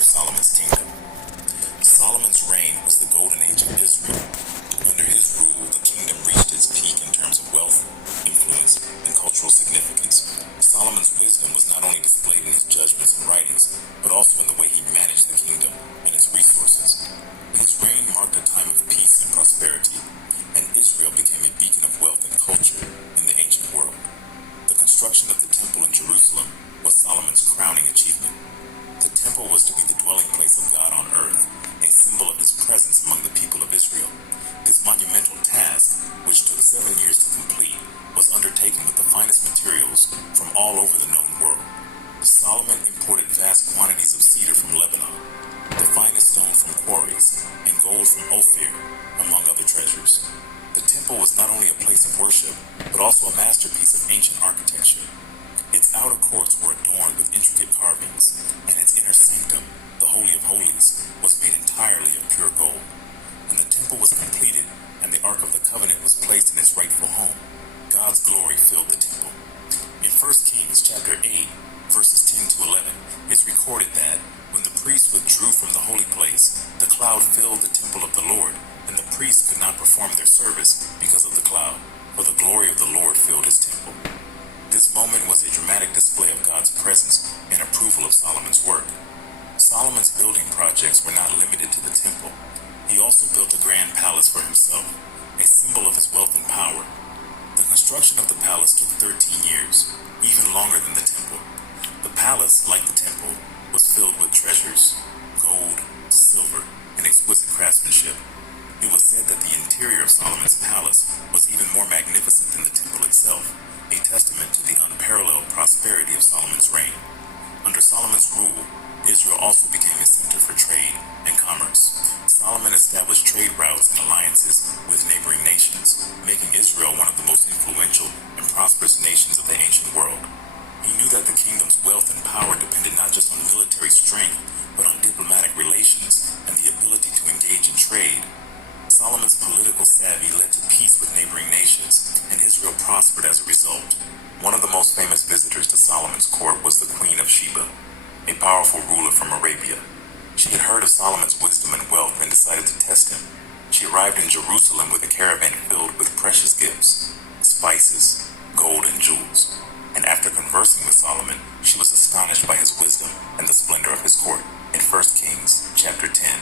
of Solomon's kingdom. Solomon's reign was the golden age of Israel. Under his rule, the kingdom reached its peak in terms of wealth, influence, and cultural significance. Solomon's wisdom was not only displayed in his judgments and writings, but also in the way he managed the kingdom and its resources. His reign marked a time of peace and prosperity, and Israel became a beacon of wealth and culture in the ancient world. The construction of the temple in Jerusalem was Solomon's crowning achievement. The temple was to be the dwelling place of God on earth, a symbol of his presence among the people of Israel. This monumental task, which took 7 years to complete, was undertaken with the finest materials from all over the known world. Solomon imported vast quantities of cedar from Lebanon, the finest stone from quarries, and gold from Ophir, among other treasures. The temple was not only a place of worship, but also a masterpiece of ancient architecture. Its outer courts were adorned with intricate carvings, and its inner sanctum, the Holy of Holies, was made entirely of pure gold. When the temple was completed and the Ark of the Covenant was placed in its rightful home, God's glory filled the temple. In 1 Kings chapter 8, verses 10 to 11, it's recorded that when the priests withdrew from the holy place, the cloud filled the temple of the Lord, and the priests could not perform their service because of the cloud, for the glory of the Lord filled his temple. This moment was a dramatic display of God's presence and approval of Solomon's work. Solomon's building projects were not limited to the temple. He also built a grand palace for himself, a symbol of his wealth and power. The construction of the palace took 13 years, even longer than the temple. The palace, like the temple, was filled with treasures, gold, silver, and exquisite craftsmanship. It was said that the interior of Solomon's palace was even more magnificent than the temple itself, a testament to the unparalleled prosperity of Solomon's reign. Under Solomon's rule, Israel also became a center for trade and commerce. Solomon established trade routes and alliances with neighboring nations, making Israel one of the most influential and prosperous nations of the ancient world. He knew that the kingdom's wealth and power depended not just on military strength, but on diplomatic relations and the ability to engage in trade. Solomon's political savvy led to peace with neighboring nations, and Israel prospered as a result. One of the most famous visitors to Solomon's court was the Queen of Sheba, a powerful ruler from Arabia. She had heard of Solomon's wisdom and wealth and decided to test him. She arrived in Jerusalem with a caravan filled with precious gifts, spices, gold, and jewels. And after conversing with Solomon, she was astonished by his wisdom and the splendor of his court. In 1 Kings chapter 10,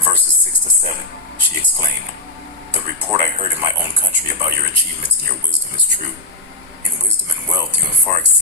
verses 6 to 7, she exclaimed, "The report I heard in my own country about your achievements and your wisdom is true. In wisdom and wealth you have far exceeded